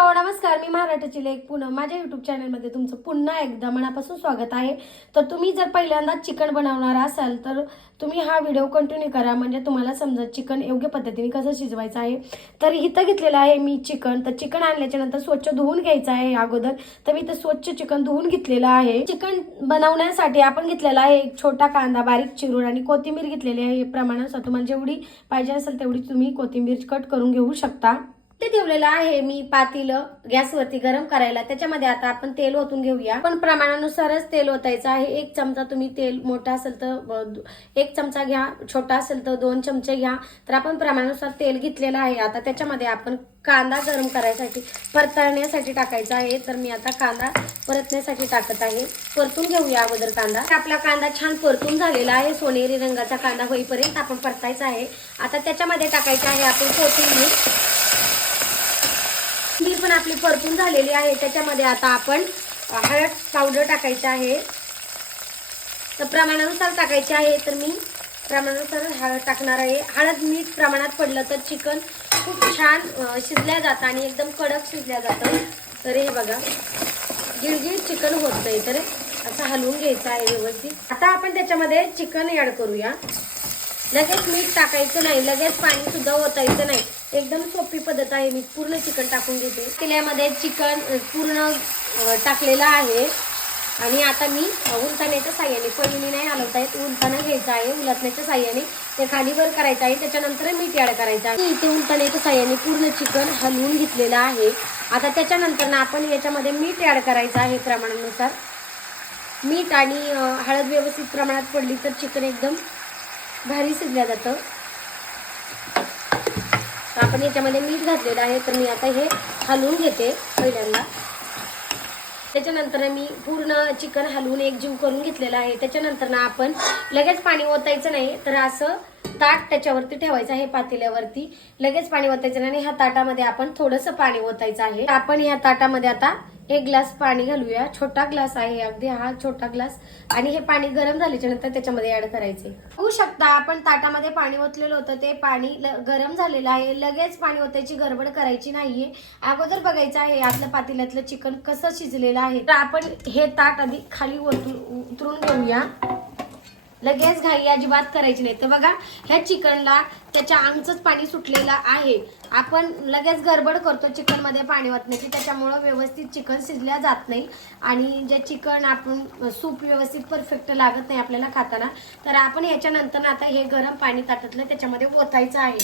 मित्रांनो नमस्कार, मी महाराष्ट्राची लेक पूनम माझ्या YouTube चॅनलमध्ये तुमचं पुन्हा एकदा मनापासून स्वागत आहे। तर तुम्ही जर पहिल्यांदा चिकन बनवणार असाल तर तुम्ही हा व्हिडिओ कंटिन्यू करा, म्हणजे तुम्हाला समजेल चिकन योग्य पद्धतीने कसं शिजवायचं आहे। तर इथं घेतलेलं आहे मी चिकन। तर चिकन आणल्याच्या नंतर स्वच्छ धुवून घ्यायचं आहे अगोदर। तर मी इथं स्वच्छ चिकन धुवून घेतलेलं आहे। चिकन बनवण्यासाठी आपण घेतलेला आहे एक छोटा कांदा बारीक चिरून आणि कोथिंबीर घेतलेली आहे प्रमाणानुसार। तुम्हाला जेवढी पाहिजे असेल तेवढी तुम्ही कोथिंबीर कट करून घेऊ शकता। ते ठेवलेलं आहे मी पातेलं गॅसवरती गरम करायला। त्याच्यामध्ये आता आपण तेल ओतून घेऊया। पण प्रमाणानुसारच तेल ओतायचं आहे। एक चमचा तुम्ही तेल मोठा असेल तर 1 चमचा घ्या, छोटा असेल तर 2 चमचे घ्या। तर आपण प्रमाणानुसार तेल घेतलेलं आहे। आता त्याच्यामध्ये आपण कांदा गरम करायसाठी परतण्यासाठी टाकायचा आहे। तर मी आता कांदा परतण्यासाठी टाकत आहे। परतून घेऊया अगोदर कांदा। आपला कांदा छान परतून झालेला आहे, सोनेरी रंगाचा कांदा होईपर्यंत आपण परतायचा आहे। आता त्याच्यामध्ये टाकायचं आहे आपण कोथिंबीर। पण आपली परतून झालेली आहे। त्याच्यामध्ये आता आपण हळद पावडर टाकायची आहे। तर प्रमाणानुसार टाकायची आहे। तर मी प्रमाणानुसार हळद टाकणार आहे। हळद मीठ प्रमाणात पडलं तर चिकन खूप छान शिजल्या जातं आणि एकदम कडक शिजल्या जातं। तर हे बघा गिळगिळ चिकन होत नाही, तर असं हलवून घ्यायचं आहे व्यवस्थित। आता आपण त्याच्यामध्ये चिकन ऍड करूया। लगेच मीठ टाकायचं नाही, लगेच पाणी सुद्धा ओतायचं नाही। एकदम सोपी पद्धत आहे। मी पूर्ण चिकन टाकून घेते। तेलामध्ये चिकन पूर्ण टाकलेलं आहे आणि आता मी उलटण्याच्या साह्याने, पहिले मी नाही हलवता येत, उलटणं घ्यायचं आहे। उलटण्याच्या साह्याने ते खाली वर करायचं आहे। त्याच्यानंतर मीठ ऍड करायचं आहे। इथे उलटण्याच्या साह्याने पूर्ण चिकन हलवून घेतलेलं आहे। आता त्याच्यानंतर ना आपण याच्यामध्ये मीठ ऍड करायचं आहे प्रमाणानुसार। मीठ आणि हळद व्यवस्थित प्रमाणात पडली तर चिकन एकदम भारी शिजलं जातं। आपण याच्यामध्ये मीठ घातलेलं आहे। तर मी आता हे हलवून घेते पहिल्यांदा। त्याच्यानंतर मी पूर्ण चिकन हलवून एकजीव करून घेतलेलं आहे। त्याच्यानंतर ना आपण लगेच पाणी ओतायचं नाही, तर असं ताट त्याच्यावरती ठेवायचं आहे पातेल्यावरती। लगेच पाणी ओतायचं नाही, ह्या ताटामध्ये आपण थोडंसं पाणी ओतायचं आहे। आपण ह्या ताटामध्ये आता 1 ग्लास पाणी घालूया। छोटा ग्लास आहे अगदी, हा छोटा ग्लास। आणि हे पाणी गरम झाल्याच्या नंतर त्याच्यामध्ये ऍड करायचे। होऊ शकता आपण ताटामध्ये पाणी ओतलेलं होतं, ते पाणी गरम झालेलं आहे। लगेच पाणी ओतायची गडबड करायची नाहीये। अगोदर बघायचं आहे आपल्या पातेल्यातलं चिकन कसं शिजलेलं आहे। तर आपण हे ताट आधी खाली उतरून घेऊया। लगेच घाई अजिबात करायची नाही। तर बघा ह्या चिकनला त्याच्या अंगचंच पाणी सुटलेलं आहे। आपण लगेच गडबड करतो चिकन मध्ये पाणी ओतण्याची, त्याच्यामुळे व्यवस्थित चिकन शिजल्या जात नाही आणि जे चिकन आपण सूप व्यवस्थित परफेक्ट लागत नाही आपल्याला खाताना। तर आपण याच्यानंतर आता हे गरम पाणी ताटातलं त्याच्यामध्ये ओतायचं आहे।